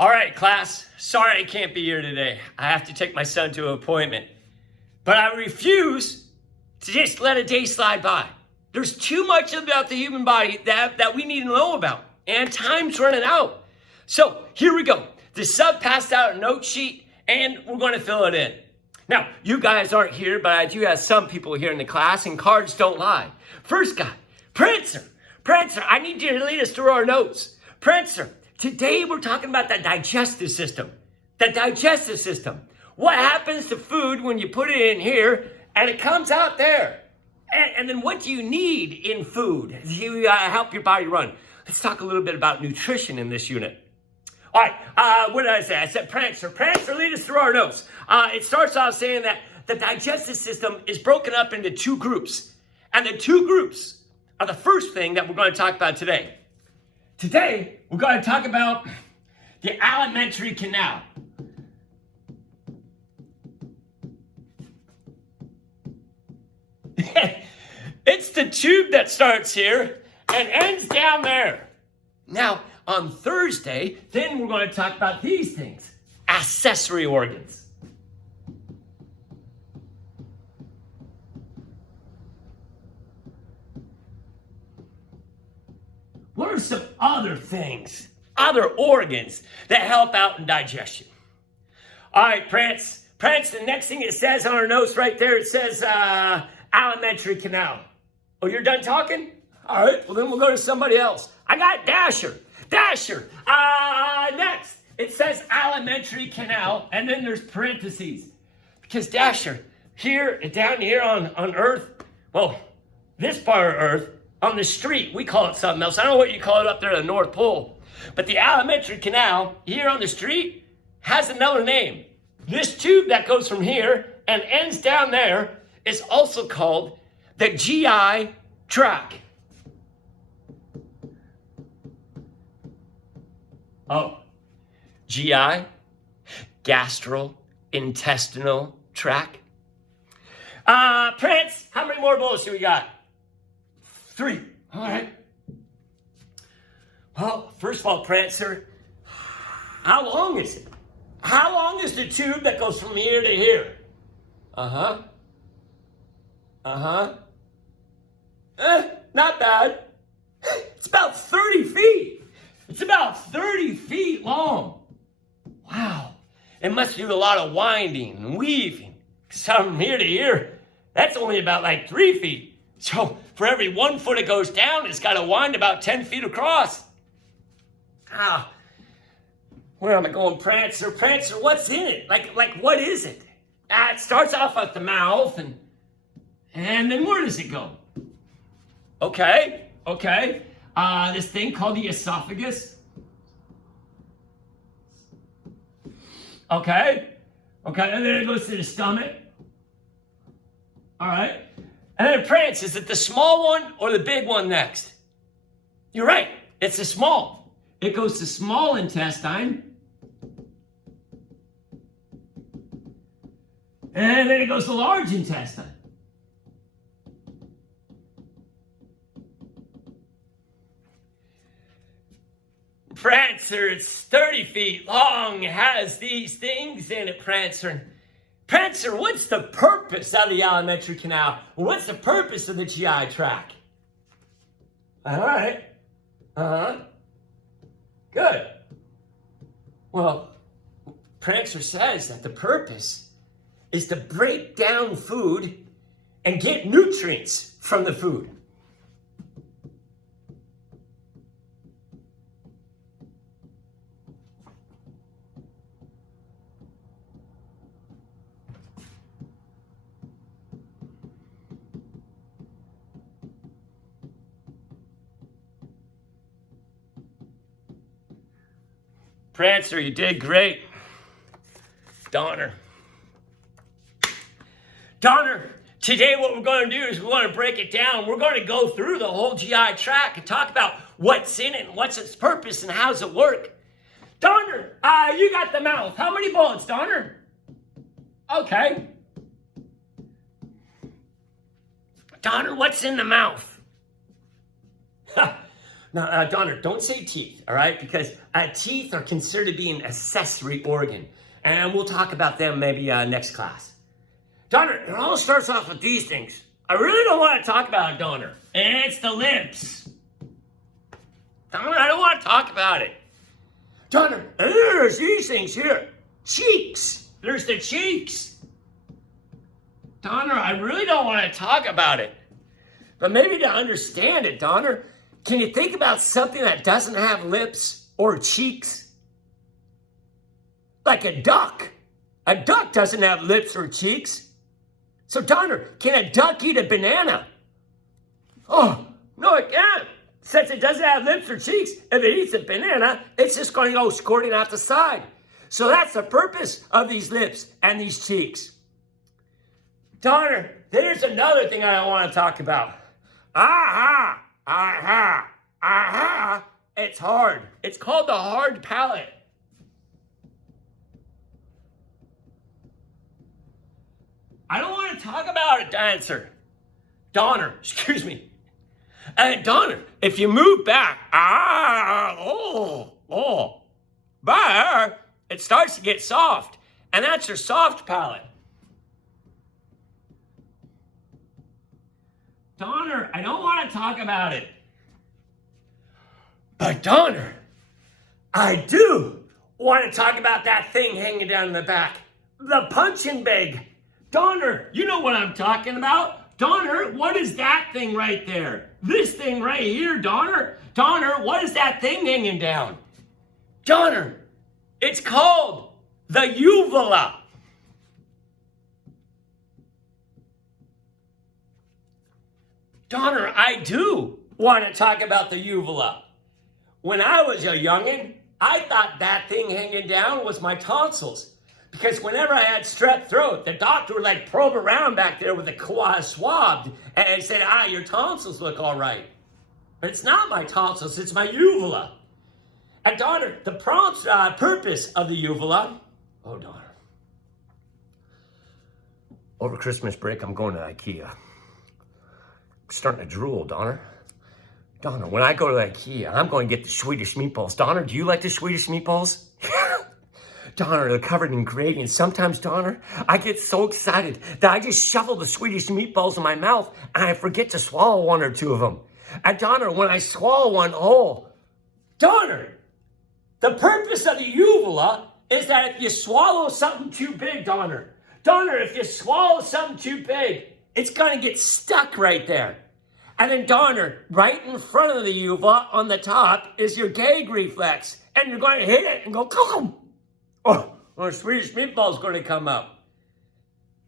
All right, class. Sorry I can't be here today. I have to take my son to an appointment. But I refuse to just let a day slide by. There's too much about the human body that we need to know about. And time's running out. So here we go. The sub passed out a note sheet and we're going to fill it in. Now, you guys aren't here, but I do have some people here in the class, and cards don't lie. First guy, Prancer. Prancer, I need you to lead us through our notes. Prancer, today we're talking about the digestive system. The digestive system. What happens to food when you put it in here and it comes out there? And then what do you need in food to help your body run? Let's talk a little bit about nutrition in this unit. All right, what did I say? I said Prancer. Prancer, lead us through our notes. It starts off saying that the digestive system is broken up into two groups. And the two groups are the first thing that we're going to talk about today. Today, we're going to talk about the alimentary canal. It's the tube that starts here and ends down there. Now, on Thursday, then we're going to talk about these things. Accessory organs. What are some other things, other organs that help out in digestion? All right, Prance, the next thing it says on our notes right there, it says alimentary canal. Oh, you're done talking? All right, well then we'll go to somebody else. I got Dasher. Next, it says alimentary canal, and then there's parentheses. Because Dasher, here, down here on Earth, well, this part of Earth, on the street, we call it something else. I don't know what you call it up there at the North Pole. But the alimentary canal, here on the street, has another name. This tube that goes from here and ends down there is also called the GI tract. Oh, GI, gastrointestinal tract. Prince, how many more bullets do we got? 3. All right. Well, first of all, Prancer, how long is it? How long is the tube that goes from here to here? Not bad. It's about 30 feet. It's about 30 feet long. Wow. It must do a lot of winding and weaving. From here to here, that's only about like 3 feet. So for every 1 foot it goes down, it's got to wind about 10 feet across. Where am I going, Prancer? Prancer, what's in it? Like what is it? It starts off at the mouth, and then where does it go? Okay. This thing called the esophagus. Okay, and then it goes to the stomach. All right. And then Prance, is it the small one or the big one next? You're right, it's the small. It goes to small intestine. And then it goes to large intestine. Prancer, it's 30 feet long, it has these things in it, Prancer. Prancer, what's the purpose of the alimentary canal? What's the purpose of the GI tract? All right. Good. Well, Prancer says that the purpose is to break down food and get nutrients from the food. Prancer, you did great. Donner, today what we're going to do is we're going to break it down. We're going to go through the whole GI tract and talk about what's in it and what's its purpose and how does it work. Donner, you got the mouth. How many bullets, Donner? Okay. Donner, what's in the mouth? Now, Donner, don't say teeth, all right? Because teeth are considered to be an accessory organ. And we'll talk about them maybe next class. Donner, it all starts off with these things. I really don't want to talk about it, Donner. And it's the lips. Donner, I don't want to talk about it. Donner, there's these things here. Cheeks. There's the cheeks. Donner, I really don't want to talk about it. But maybe to understand it, Donner, can you think about something that doesn't have lips or cheeks? Like a duck. A duck doesn't have lips or cheeks. So, Donner, can a duck eat a banana? Oh, no, it can't. Since it doesn't have lips or cheeks, if it eats a banana, it's just going to go squirting out the side. So that's the purpose of these lips and these cheeks. Donner, there's another thing I don't want to talk about. Aha! Aha! Aha! It's hard. It's called the hard palate. I don't want to talk about it, Donner, excuse me. Donner, if you move back, it starts to get soft. And that's your soft palate. Donner, I don't want to talk about it. But Donner, I do want to talk about that thing hanging down in the back. The punching bag. Donner, you know what I'm talking about. Donner, what is that thing right there? This thing right here, Donner. Donner, what is that thing hanging down? Donner, it's called the uvula. Donner, I do want to talk about the uvula. When I was a youngin', I thought that thing hanging down was my tonsils. Because whenever I had strep throat, the doctor would like probe around back there with a swab and said, your tonsils look all right. But it's not my tonsils, it's my uvula. And Donner, the purpose of the uvula, Donner. Over Christmas break, I'm going to IKEA. I'm starting to drool, Donner. Donner, when I go to IKEA, I'm going to get the Swedish meatballs. Donner, do you like the Swedish meatballs? Donner, they're covered in gravy, and sometimes, Donner, I get so excited that I just shovel the Swedish meatballs in my mouth, and I forget to swallow one or two of them. And Donner, when I swallow one, Donner, the purpose of the uvula is that if you swallow something too big, Donner, if you swallow something too big, it's going to get stuck right there. And then, Donner, right in front of the uvula on the top is your gag reflex, and you're going to hit it and go, boom. The Swedish meatball's going to come up.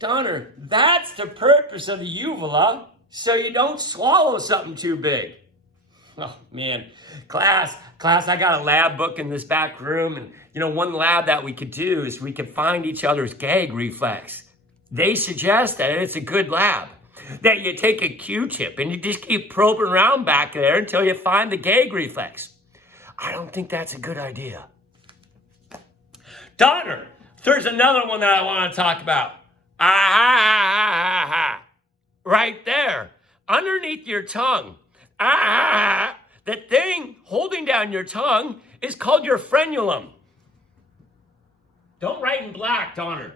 Donner, that's the purpose of the uvula, so you don't swallow something too big. Oh, man. Class, I got a lab book in this back room, and, one lab that we could do is we could find each other's gag reflex. They suggest that it's a good lab, that you take a Q-tip and you just keep probing around back there until you find the gag reflex. I don't think that's a good idea. Donner, there's another one that I want to talk about. Right there, underneath your tongue. The thing holding down your tongue is called your frenulum. Don't write in black, Donner.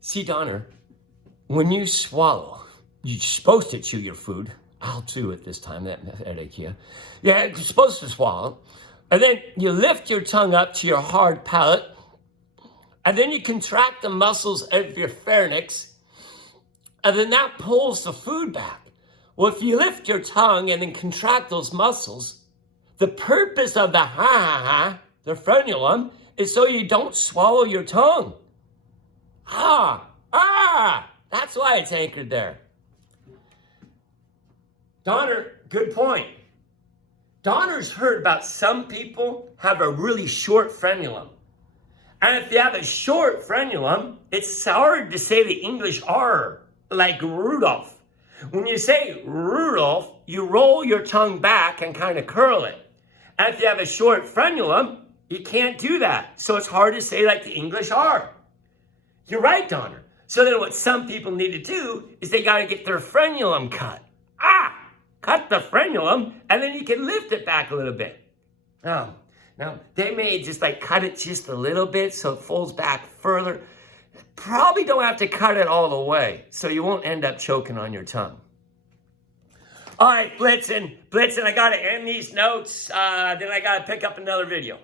See, Donner, when you swallow, you're supposed to chew your food. I'll do it this time at IKEA. Yeah, you're supposed to swallow. And then you lift your tongue up to your hard palate. And then you contract the muscles of your pharynx. And then that pulls the food back. Well, if you lift your tongue and then contract those muscles, the purpose of the the frenulum, is so you don't swallow your tongue. That's why it's anchored there. Donner, good point. Donner's heard about some people have a really short frenulum. And if you have a short frenulum, it's hard to say the English R, like Rudolph. When you say Rudolph, you roll your tongue back and kind of curl it. And if you have a short frenulum, you can't do that. So it's hard to say like the English R. You're right, Donner. So then what some people need to do is they got to get their frenulum cut. Cut the frenulum, and then you can lift it back a little bit. Now, they may just like cut it just a little bit so it folds back further. Probably don't have to cut it all the way, so you won't end up choking on your tongue. All right, Blitzen, I got to end these notes. Then I got to pick up another video.